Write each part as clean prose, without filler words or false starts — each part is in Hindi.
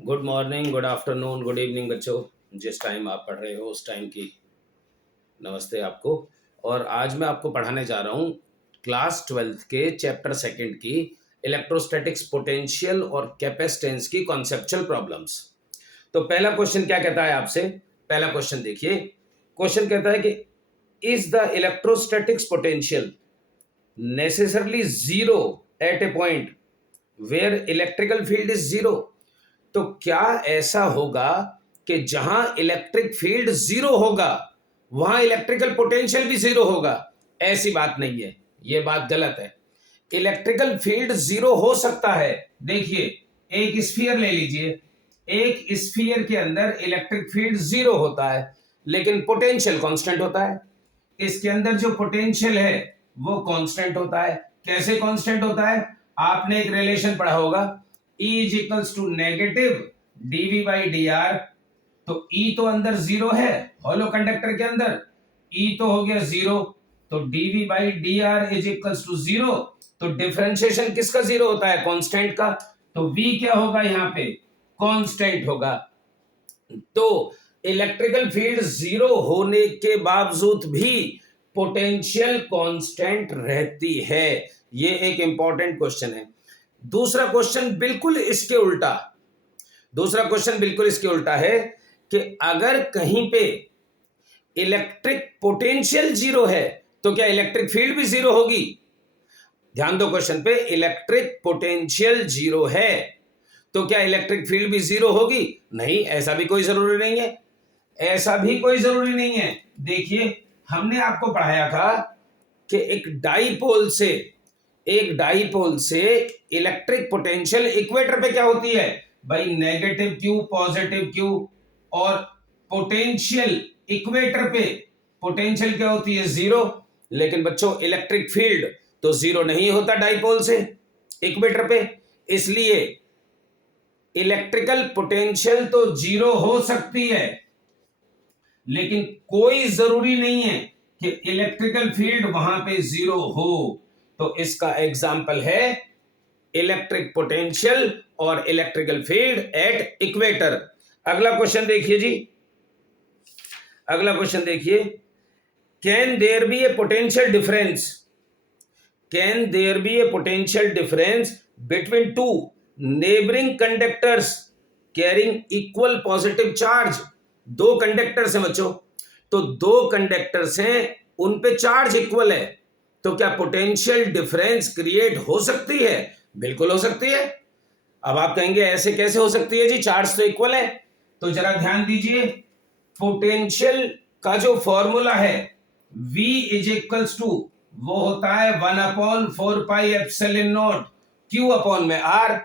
Good morning, good afternoon, good evening बच्चों। जिस टाइम आप पढ़ रहे हो उस टाइम की नमस्ते आपको। और आज मैं आपको पढ़ाने जा रहा हूँ क्लास 12th के चैप्टर सेकंड की इलेक्ट्रोस्टैटिक्स पोटेंशियल और कैपेसिटेंस की कॉन्सेप्चुअल प्रॉब्लम्स। तो पहला क्वेश्चन क्या कहता है आपसे? पहला क्वेश्चन देखिए। क्वेश्चन कहता है कि is the electrostatics potential necessarily zero at a point where electrical field is zero. तो क्या ऐसा होगा कि जहां इलेक्ट्रिक फील्ड जीरो होगा वहां इलेक्ट्रिकल पोटेंशियल भी जीरो होगा? ऐसी बात नहीं है, यह बात गलत है। इलेक्ट्रिकल फील्ड जीरो हो सकता है। देखिए, एक स्फीयर ले लीजिए, एक स्फीयर के अंदर इलेक्ट्रिक फील्ड जीरो होता है लेकिन पोटेंशियल कांस्टेंट होता है। इसके अंदर जो पोटेंशियल है वो कांस्टेंट होता है। कैसे कांस्टेंट होता है? आपने एक रिलेशन पढ़ा होगा, E is equals to negative dv by d r. तो E तो अंदर जीरो है, हॉलो कंडक्टर के अंदर E तो हो गया जीरो, तो dv by d r is equals to zero. तो डिफरेंशिएशन किसका जीरो होता है? कांस्टेंट का। तो V क्या होगा यहाँ पे? कांस्टेंट होगा। तो इलेक्ट्रिकल फील्ड जीरो होने के बावजूद भी पोटेंशियल कांस्टेंट रहती है। ये एक इंपॉर्टेंट क्वेश्चन है। दूसरा क्वेश्चन बिल्कुल इसके उल्टा। दूसरा क्वेश्चन बिल्कुल इसके उल्टा है कि अगर कहीं पे इलेक्ट्रिक पोटेंशियल जीरो है तो क्या इलेक्ट्रिक फील्ड भी जीरो होगी? ध्यान दो क्वेश्चन पे। इलेक्ट्रिक पोटेंशियल जीरो है तो क्या इलेक्ट्रिक फील्ड भी जीरो होगी? नहीं, ऐसा भी कोई जरूरी नहीं है। ऐसा भी कोई जरूरी नहीं है। देखिए, हमने आपको पढ़ाया था कि एक डाईपोल से इलेक्ट्रिक पोटेंशियल इक्वेटर पे क्या होती है भाई? Negative Q, positive Q. और पोटेंशियल इक्वेटर पे पोटेंशियल क्या होती है? जीरो। लेकिन बच्चों, इलेक्ट्रिक फील्ड तो जीरो नहीं होता डाईपोल से इक्वेटर पे। इसलिए इलेक्ट्रिकल पोटेंशियल तो जीरो हो सकती है लेकिन कोई जरूरी नहीं है कि इलेक्ट्रिकल फील्ड वहां पे जीरो हो। तो इसका एग्जाम्पल है इलेक्ट्रिक पोटेंशियल और इलेक्ट्रिकल फील्ड एट इक्वेटर। अगला क्वेश्चन देखिए जी, अगला क्वेश्चन देखिए। Can there be a potential difference can there be a potential difference between two neighbouring conductors carrying equal positive charge? दो कंडक्टर्स हैं बच्चों, तो दो कंडक्टर्स हैं, उन पे चार्ज इक्वल है, तो क्या पोटेंशियल डिफरेंस क्रिएट हो सकती है? बिल्कुल हो सकती है। अब आप कहेंगे ऐसे कैसे हो सकती है जी, चार्ज तो इक्वल है। तो जरा ध्यान दीजिए, पोटेंशियल का जो फॉर्मूला है V इज इक्वल्स टू, वो होता है 1/4πε0 Q अपॉन में R।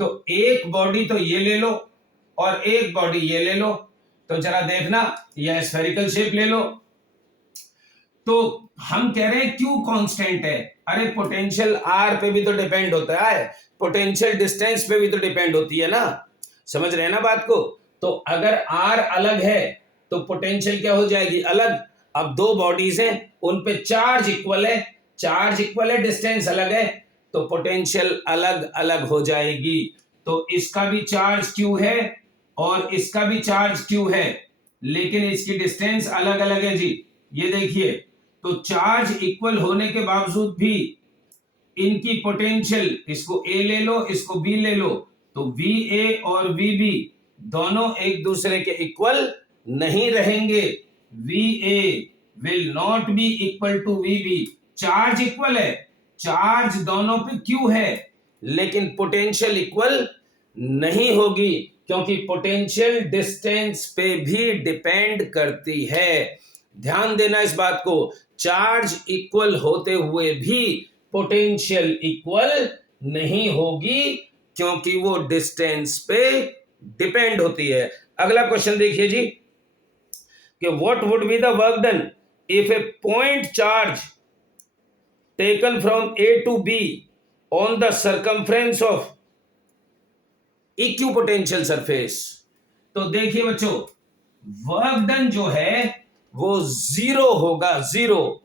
तो एक बॉडी तो ये ले लो और एक बॉडी ये ले लो, तो जरा देखना, यह स्फेरिकल शेप ले लो। तो हम कह रहे हैं Q कांस्टेंट है। अरे पोटेंशियल R पे भी तो डिपेंड होता है, पोटेंशियल डिस्टेंस पे भी तो डिपेंड होती है ना। समझ रहे हैं ना बात को? तो अगर R अलग है तो पोटेंशियल क्या हो जाएगी? अलग। अब दो बॉडीज हैं, उन पे चार्ज इक्वल है, चार्ज इक्वल है, डिस्टेंस अलग है, तो पोटेंशियल अलग अलग हो जाएगी। तो इसका भी चार्ज Q है और इसका भी चार्ज Q है, लेकिन इसकी डिस्टेंस अलग अलग है जी। ये देखिए, तो चार्ज इक्वल होने के बावजूद भी इनकी पोटेंशियल, इसको A ले लो, इसको B ले लो, तो VA और VB दोनों एक दूसरे के इक्वल नहीं रहेंगे। VA will not be equal to VB। Charge equal है, चार्ज दोनों पे Q है, लेकिन पोटेंशियल इक्वल नहीं होगी क्योंकि पोटेंशियल डिस्टेंस पे भी डिपेंड करती है। ध्यान देना इस बात को, चार्ज इक्वल होते हुए भी पोटेंशियल इक्वल नहीं होगी क्योंकि वो डिस्टेंस पे डिपेंड होती है। अगला क्वेश्चन देखिए जी कि what would be the work done if A point charge taken from A to B on the circumference of equipotential surface. तो देखिए बच्चों, वर्क डन जो है वो जीरो होगा, जीरो।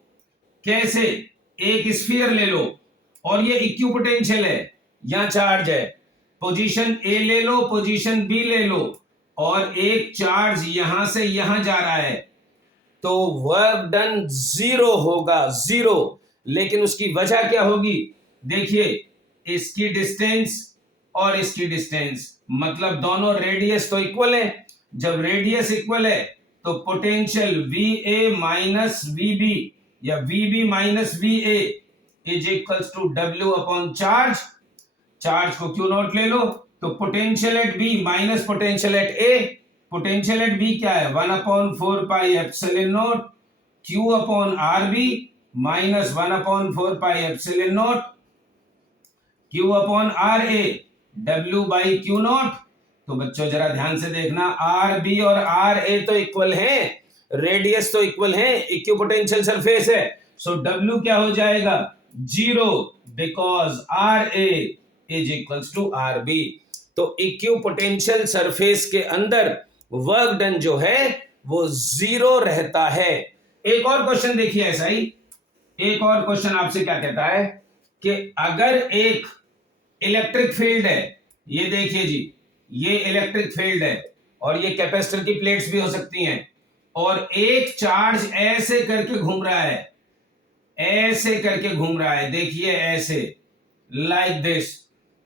कैसे? एक स्फीयर ले लो और ये इक्विपोटेंशियल है, यहां चार्ज है, पोजीशन ए ले लो, पोजीशन बी ले लो, और एक चार्ज यहां से यहां जा रहा है, तो वर्क डन जीरो होगा, जीरो। लेकिन उसकी वजह क्या होगी? देखिए, इसकी डिस्टेंस और इसकी डिस्टेंस, मतलब दोनों रेडियस तो इक्वल है। जब रेडियस इक्वल है तो potential V A minus V B या V B minus V A is equals to W upon charge. Charge को क्यू नॉट ले लो, तो potential at B minus potential at A, potential at B क्या है? 1/4 pi epsilon naught Q upon R B minus 1/4 pi epsilon naught Q upon R A W by Q naught. तो बच्चों जरा ध्यान से देखना, आर बी और आर ए तो इक्वल है, रेडियस तो इक्वल है, इक्विपोटेंशियल सरफेस है, सो डब्ल्यू क्या हो जाएगा? Zero, because R A is equals to R B. तो इक्विपोटेंशियल सरफेस के अंदर वर्क डन जो है वो जीरो रहता है। एक और क्वेश्चन देखिए ऐसा ही, एक और क्वेश्चन आपसे क्या कहता है कि अगर एक इलेक्ट्रिक फील्ड है, ये देखिए जी, ये इलेक्ट्रिक फील्ड है और ये कैपेसिटर की प्लेट्स भी हो सकती हैं, और एक चार्ज ऐसे करके घूम रहा है, ऐसे करके घूम रहा है, देखिए ऐसे, लाइक दिस।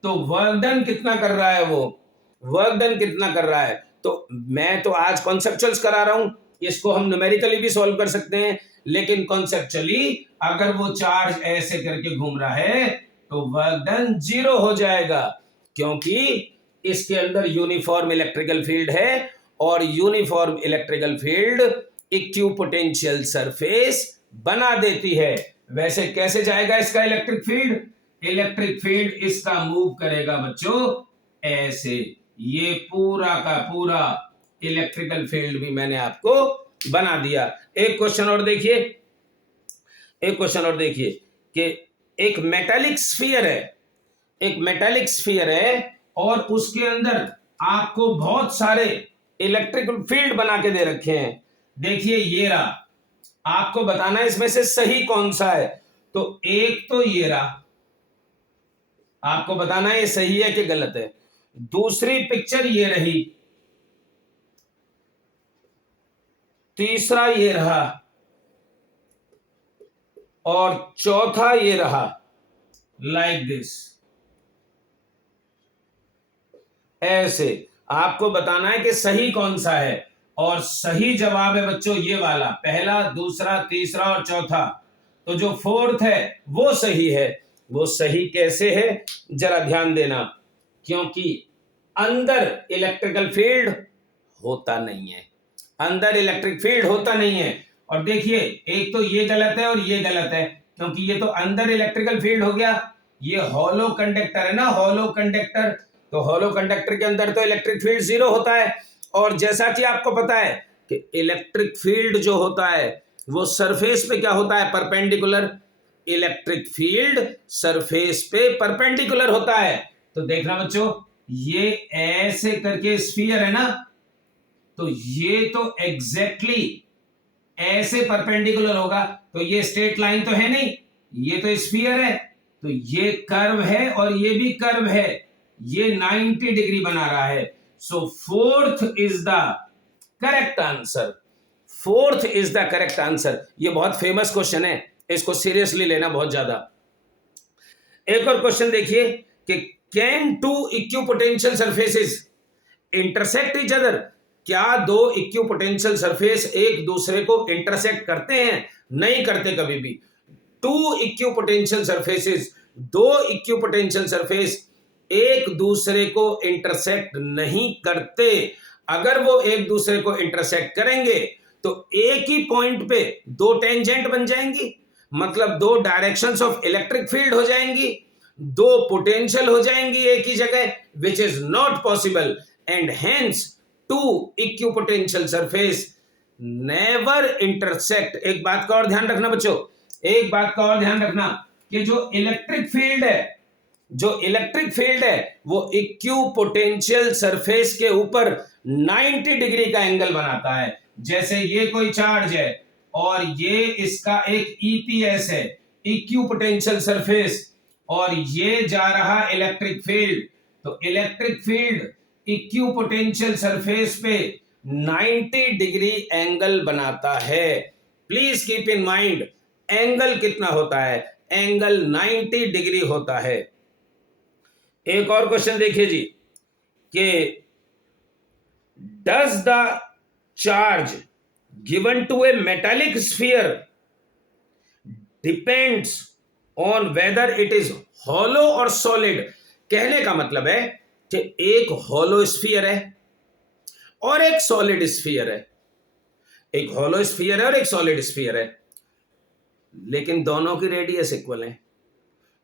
तो वर्क डन कितना कर रहा है? वो वर्क डन कितना कर रहा है? तो मैं तो आज कॉन्सेप्चुअल्स करा रहा हूं, इसको हम न्यूमेरिकली भी सॉल्व कर सकते हैं, लेकिन कॉन्सेप्चुअली अगर वो चार्ज ऐसे करके घूम रहा है तो वर्क डन जीरो हो जाएगा, क्योंकि इसके अंदर यूनिफॉर्म इलेक्ट्रिकल फील्ड है, और uniform electrical field equipotential surface बना देती है। वैसे कैसे जाएगा इसका इलेक्ट्रिक फील्ड? इलेक्ट्रिक फील्ड इसका मूव करेगा बच्चों ऐसे, ये पूरा का पूरा इलेक्ट्रिकल फील्ड भी मैंने आपको बना दिया। एक क्वेश्चन और देखिए, एक क्वेश्चन और देखिए कि एक मेटालिक स्फीयर है, एक मेटालिक स्फीयर है, और उसके अंदर आपको बहुत सारे इलेक्ट्रिकल फील्ड बना के दे रखे हैं। देखिए ये रहा, आपको बताना है इसमें से सही कौन सा है। तो एक तो ये रहा, आपको बताना है ये सही है कि गलत है। दूसरी पिक्चर ये रही, तीसरा ये रहा, और चौथा ये रहा, लाइक दिस। ऐसे आपको बताना है कि सही कौन सा है, और सही जवाब है बच्चों ये वाला, पहला, दूसरा, तीसरा और चौथा। तो जो फोर्थ है वो सही है। वो सही कैसे है जरा ध्यान देना, क्योंकि अंदर इलेक्ट्रिकल फील्ड होता नहीं है, अंदर इलेक्ट्रिक फील्ड होता नहीं है। और देखिए एक तो ये गलत है और ये गलत है, क्योंकि ये तो अंदर इलेक्ट्रिकल फील्ड हो गया, ये हॉलो कंडक्टर है ना, हॉलो कंडक्टर, तो हॉलो कंडक्टर के अंदर तो इलेक्ट्रिक फील्ड जीरो होता है। और जैसा कि आपको पता है कि इलेक्ट्रिक फील्ड जो होता है वो सरफेस पे क्या होता है? परपेंडिकुलर। इलेक्ट्रिक फील्ड सरफेस पे परपेंडिकुलर होता है। तो देखना बच्चों, ये ऐसे करके स्फीयर है ना, तो ये तो एग्जैक्टली ऐसे परपेंडिकुलर होगा, तो ये स्ट्रेट लाइन तो है नहीं, ये तो स्फीयर है, तो ये कर्व है और ये भी कर्व है, ये 90 डिग्री बना रहा है। So fourth is the correct answer, fourth is the correct answer. ये बहुत फेमस क्वेश्चन है, इसको सीरियसली लेना बहुत ज्यादा। एक और क्वेश्चन देखिए कि can two equipotential surfaces intersect each other? क्या दो इक्विपोटेंशियल सरफेस एक दूसरे को इंटरसेक्ट करते हैं? नहीं करते कभी भी। टू इक्विपोटेंशियल सरफेसेस, दो इक्विपोटेंशियल सरफेस एक दूसरे को इंटरसेक्ट नहीं करते। अगर वो एक दूसरे को इंटरसेक्ट करेंगे तो एक ही पॉइंट पे दो टेंजेंट बन जाएंगी, मतलब दो डायरेक्शंस ऑफ इलेक्ट्रिक फील्ड हो जाएंगी, दो पोटेंशियल हो जाएंगी एक ही जगह, which is not possible, and hence two equipotential surface never intersect. एक बात का और ध्यान रखना बच्चों, एक बात का और ध्यान रखना कि जो इलेक्ट्रिक फील्ड है, जो इलेक्ट्रिक फील्ड है वो इक्विपोटेंशियल सरफेस के ऊपर 90 डिग्री का एंगल बनाता है। जैसे ये कोई चार्ज है और ये इसका एक ईपीएस है, इक्विपोटेंशियल सरफेस, और ये जा रहा इलेक्ट्रिक फील्ड, तो इलेक्ट्रिक फील्ड इक्विपोटेंशियल सरफेस पे 90 डिग्री एंगल बनाता है। Please keep in mind angle कितना होता है, एंगल 90 डिग्री होता है। एक और क्वेश्चन देखिए जी कि does the charge given to a metallic sphere depends on whether it is hollow or solid. कहने का मतलब है कि एक हॉलो स्फीयर है और एक सॉलिड स्फीयर है, एक हॉलो स्फीयर है और एक सॉलिड स्फीयर है, लेकिन दोनों की रेडियस इक्वल है।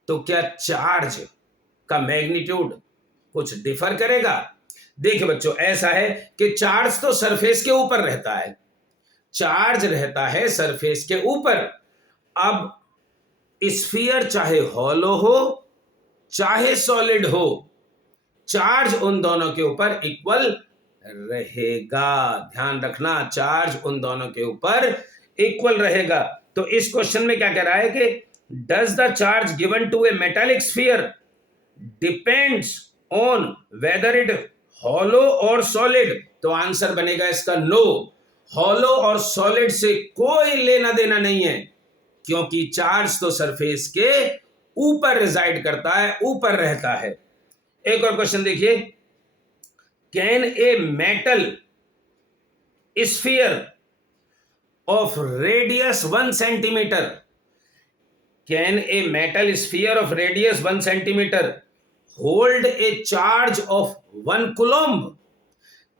तो क्या चार्ज का मैग्नीट्यूड कुछ डिफर करेगा? देखिए बच्चों, ऐसा है कि चार्ज तो सरफेस के ऊपर रहता है, चार्ज रहता है सरफेस के ऊपर। अब स्फीयर चाहे हॉलो हो चाहे सॉलिड हो, चार्ज उन दोनों के ऊपर इक्वल रहेगा। ध्यान रखना, चार्ज उन दोनों के ऊपर इक्वल रहेगा। तो इस क्वेश्चन में क्या कह रहा है कि does the charge given to a metallic sphere depends on whether it hollow or solid. तो आंसर बनेगा इसका नो। हॉलो और सॉलिड से कोई लेना देना नहीं है, क्योंकि चार्ज तो सरफेस के ऊपर रिजाइड करता है, ऊपर रहता है। एक और क्वेश्चन देखिए, can a metal sphere of radius 1 centimeter, can a metal sphere of radius 1 centimeter hold a charge of 1 coulomb?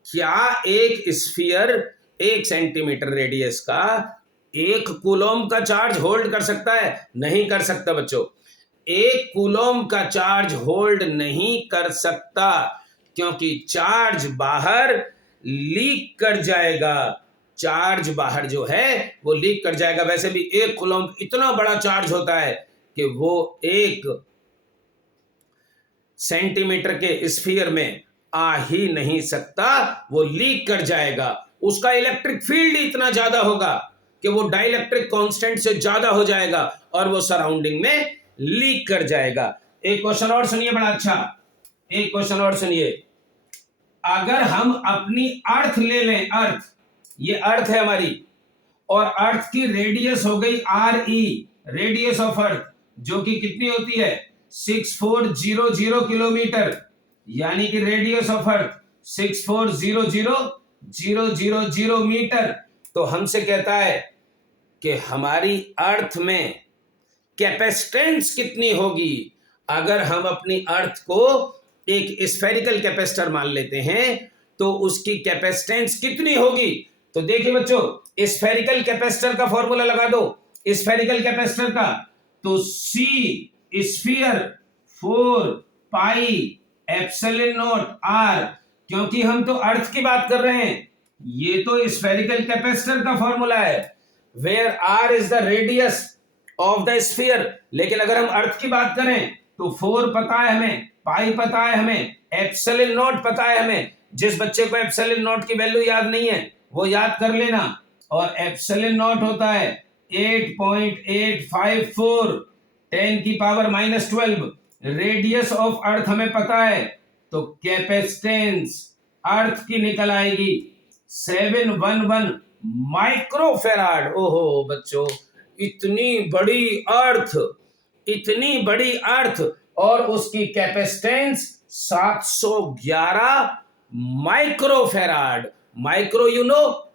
क्या एक स्फीयर 1 सेंटीमीटर रेडियस का 1 कूलोम का चार्ज होल्ड कर सकता है? नहीं कर सकता बच्चों, 1 कूलोम का चार्ज होल्ड नहीं कर सकता, क्योंकि चार्ज बाहर लीक कर जाएगा। चार्ज बाहर जो है वो लीक कर जाएगा। वैसे भी 1 कूलम इतना बड़ा चार्ज होता है कि वो 1 सेंटीमीटर के स्फीयर में आ ही नहीं सकता, वो लीक कर जाएगा। उसका इलेक्ट्रिक फील्ड इतना ज्यादा होगा कि वो डाइलेक्ट्रिक कांस्टेंट से ज्यादा हो जाएगा और वो सराउंडिंग में लीक कर जाएगा। एक क्वेश्चन और सुनिए, बड़ा अच्छा, एक क्वेश्चन और सुनिए। अगर हम अपनी अर्थ ले लें, अर्थ, ये अर्थ है हमारी, और अर्थ की रेडियस हो गई RE, रेडियस ऑफ अर्थ, जो कि कितनी होती है 6400 किलोमीटर, यानी कि रेडियस ऑफ अर्थ 6400 मीटर। तो हमसे कहता है कि हमारी अर्थ में कैपेसिटेंस कितनी होगी। अगर हम अपनी अर्थ को एक स्फेरिकल कैपेसिटर मान लेते हैं तो उसकी कैपेसिटेंस कितनी होगी? तो देखिए बच्चों, स्फेरिकल कैपेसिटर का फॉर्मूला लगा दो, स्फेरिकल कैपेसिटर का, तो C sphere 4 pi epsilon not R, क्योंकि हम तो अर्थ की बात कर रहे हैं, ये तो स्फेरिकल कैपेसिटर का फॉर्मूला है, where R is the radius of the sphere. लेकिन अगर हम अर्थ की बात करें तो 4 पता है हमें, पाई पता है हमें, एप्सिलॉन नॉट पता है हमें। जिस बच्चे को एप्सिलॉन नॉट की वैल्यू याद नहीं है वो याद कर लेना। और एप्सिलॉन नॉट होता है 8.854 10 की पावर -12। रेडियस ऑफ अर्थ हमें पता है, तो कैपेसिटेंस अर्थ की निकल आएगी 711 माइक्रोफेराड। ओहो बच्चों, इतनी बड़ी अर्थ, इतनी बड़ी अर्थ और उसकी capacitance 711 microfarad. Micro you know,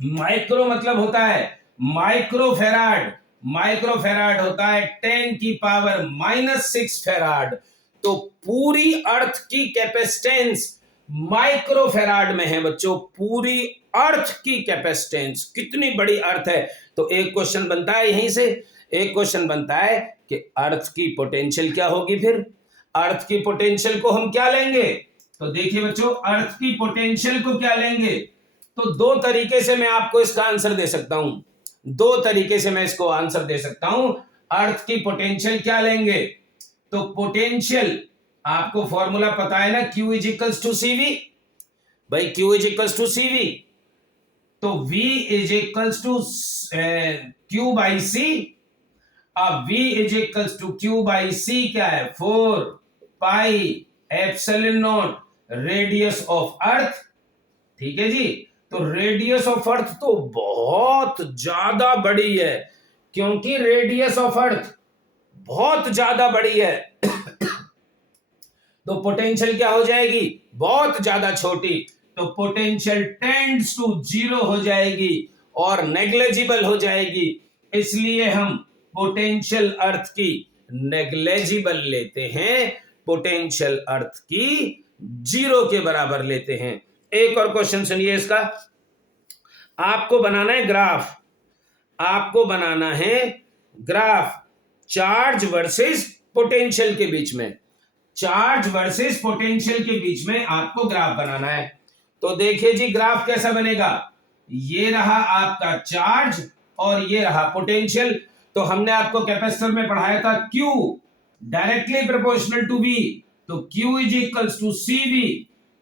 micro मतलब होता है माइक्रोफेराड, माइक्रोफेराड होता है 10 की पावर -6 फेराड। तो पूरी अर्थ की कैपेसिटेंस माइक्रोफेराड में है बच्चों, पूरी अर्थ की कैपेसिटेंस। कितनी बड़ी अर्थ है। तो एक क्वेश्चन बनता है यहीं से, एक क्वेश्चन बनता है कि अर्थ की पोटेंशियल क्या होगी। फिर अर्थ की पोटेंशियल को हम क्या लेंगे? तो देखिए बच्चों, अर्थ की पोटेंशियल को क्या लेंगे? तो दो तरीके से मैं आपको इसका आंसर दे सकता हूं, दो तरीके से मैं इसको आंसर दे सकता हूं। अर्थ की पोटेंशियल क्या लेंगे? तो पोटेंशियल आपको फॉर्मूला पता है ना, Q is equals to CV। भाई Q is equals to CV, तो V is equals to Q by C। अब V is equals to Q by C क्या है? 4 pi epsilon not radius of earth. ठीक है जी, तो रेडियस ऑफ अर्थ तो बहुत ज्यादा बड़ी है, क्योंकि रेडियस ऑफ अर्थ बहुत ज्यादा बड़ी है तो पोटेंशियल क्या हो जाएगी, बहुत ज्यादा छोटी, तो पोटेंशियल टेंड्स टू जीरो हो जाएगी और नेग्लेजिबल हो जाएगी। इसलिए हम पोटेंशियल अर्थ की नेग्लेजिबल लेते हैं, पोटेंशियल अर्थ की जीरो के बराबर लेते हैं। एक और क्वेश्चन सुनिए इसका, आपको बनाना है ग्राफ, आपको बनाना है ग्राफ चार्ज वर्सेस पोटेंशियल के बीच में, चार्ज वर्सेस पोटेंशियल के बीच में आपको ग्राफ बनाना है। तो देखिए जी ग्राफ कैसा बनेगा, ये रहा आपका चार्ज और ये रहा पोटेंशियल। तो हमने आपको कैपेसिटर में पढ़ाया था Q directly proportional to V, तो Q is equals to CV,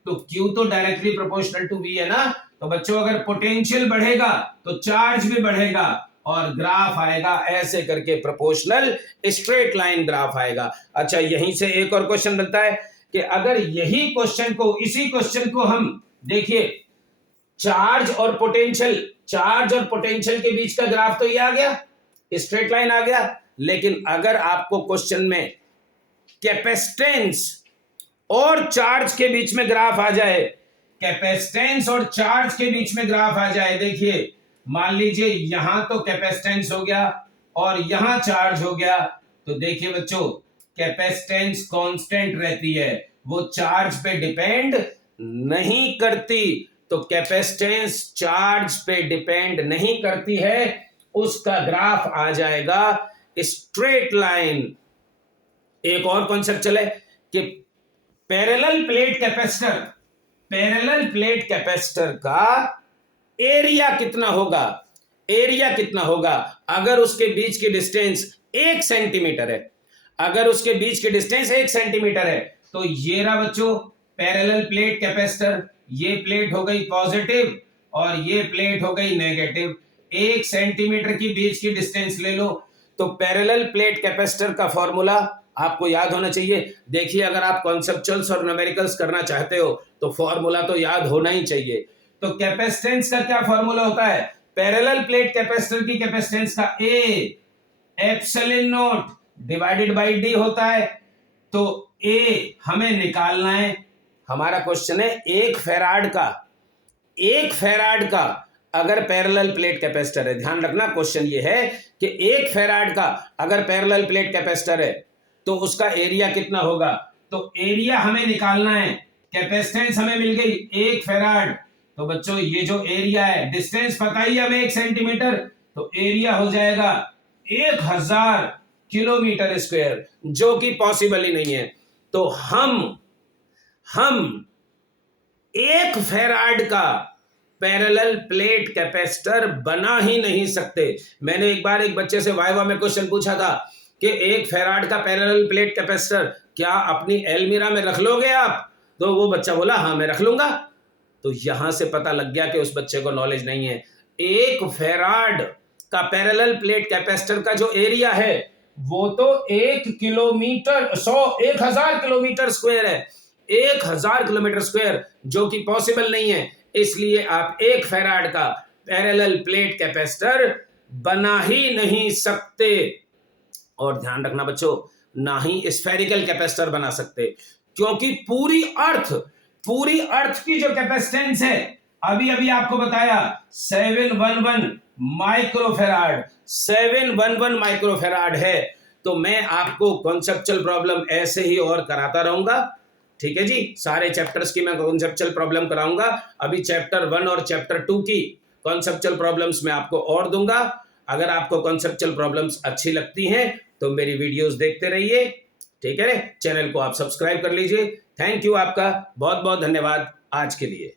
तो Q तो डायरेक्टली प्रोपोर्शनल टू V है ना। तो बच्चों अगर पोटेंशियल बढ़ेगा तो चार्ज भी बढ़ेगा और ग्राफ आएगा ऐसे करके प्रोपोर्शनल स्ट्रेट लाइन ग्राफ आएगा। अच्छा, यहीं से एक और क्वेश्चन बनता है कि अगर यही क्वेश्चन को, इसी क्वेश्चन को हम देखिए चार्ज और पोटेंशियल, चार्ज और पोटेंशियल के बीच का ग्राफ तो ये आ गया, स्ट्रेट लाइन आ गया, लेकिन अगर आपको क्वेश्चन में कैपेसिटेंस और चार्ज के बीच में ग्राफ आ जाए, कैपेसिटेंस और चार्ज के बीच में ग्राफ आ जाए, देखिए मान लीजिए यहां तो कैपेसिटेंस हो गया और यहां चार्ज हो गया, तो देखिए बच्चों कैपेसिटेंस कांस्टेंट रहती है, वो चार्ज पे डिपेंड नहीं करती, तो कैपेसिटेंस चार्ज पे डिपेंड नहीं करती है, उसका ग्राफ आ जाएगा स्ट्रेट लाइन। एक और कॉन्सेप्ट चले कि parallel plate capacitor, parallel plate capacitor का एरिया कितना होगा, एरिया कितना होगा अगर उसके बीच की डिस्टेंस 1 सेंटीमीटर है, अगर उसके बीच की डिस्टेंस 1 सेंटीमीटर है, तो ये रहा बच्चों पैरेलल प्लेट कैपेसिटर, ये प्लेट हो गई पॉजिटिव और ये प्लेट हो गई नेगेटिव, 1 सेंटीमीटर की बीच की डिस्टेंस ले लो। तो पैरेलल प्लेट कैपेसिटर का फॉर्मूला आपको याद होना चाहिए। देखिए अगर आप कॉन्सेप्चुअल्स और न्यूमेरिकल्स करना चाहते हो तो फॉर्मूला तो याद होना ही चाहिए। तो कैपेसिटेंस का क्या फॉर्मूला होता है, पैरेलल प्लेट कैपेसिटर की कैपेसिटेंस का A epsilon not divided by D होता है। तो ए हमें निकालना है, हमारा क्वेश्चन है 1 फैराड का, 1 फैराड का अगर पैरेलल प्लेट कैपेसिटर है, ध्यान रखना क्वेश्चन ये है कि 1 फैराड का अगर पैरेलल प्लेट कैपेसिटर है तो उसका एरिया कितना होगा। तो एरिया हमें निकालना है, कैपेसिटेंस हमें मिल गई 1 फैराड, तो बच्चों ये जो एरिया है, डिस्टेंस पता ही हमें 1 सेंटीमीटर, तो एरिया हो जाएगा 1000 किलोमीटर स्क्वायर, जो कि पॉसिबल ही नहीं है। तो हम 1 फैराड का पैरेलल प्लेट कैपेसिटर बना ही नहीं सकते। मैंने एक बार एक बच्चे से वाइवा में क्वेश्चन पूछा था कि 1 फैराड का पैरेलल प्लेट कैपेसिटर क्या अपनी एलमीरा में रख लोगे आप, तो वो बच्चा बोला हाँ मैं रख लूंगा। तो यहां से पता लग गया कि उस बच्चे को नॉलेज नहीं है। 1 फैराड का पैरेलल प्लेट कैपेसिटर का जो एरिया है वो तो 1 किलोमीटर 1000 किलोमीटर स्क्वायर है, 1000 किलोमीटर स्क्वायर, जो कि पॉसिबल नहीं है। इसलिए आप 1 फैराड का पैरेलल प्लेट कैपेसिटर बना ही नहीं सकते। और ध्यान रखना बच्चों, ना ही स्फेरिकल कैपेसिटर बना सकते, क्योंकि पूरी अर्थ की जो कैपेसिटेंस है अभी अभी आपको बताया 711 माइक्रोफेराड, 711 माइक्रोफेराड है। तो मैं आपको कॉन्सेप्चुअल प्रॉब्लम ऐसे ही और कराता रहूंगा, ठीक है जी, सारे चैप्टर्स की मैं कॉन्सेप्चुअल प्रॉब्लम कराऊंगा। अभी चैप्टर 1 और चैप्टर 2 की कॉन्सेप्चुअल प्रॉब्लम्स मैं आपको और दूंगा। अगर आपको कॉन्सेप्चुअल प्रॉब्लम्स अच्छी लगती हैं तो मेरी वीडियोस देखते रहिए, ठीक है। चैनल को आप सब्सक्राइब कर लीजिए। थैंक यू, आपका बहुत बहुत धन्यवाद आज के लिए।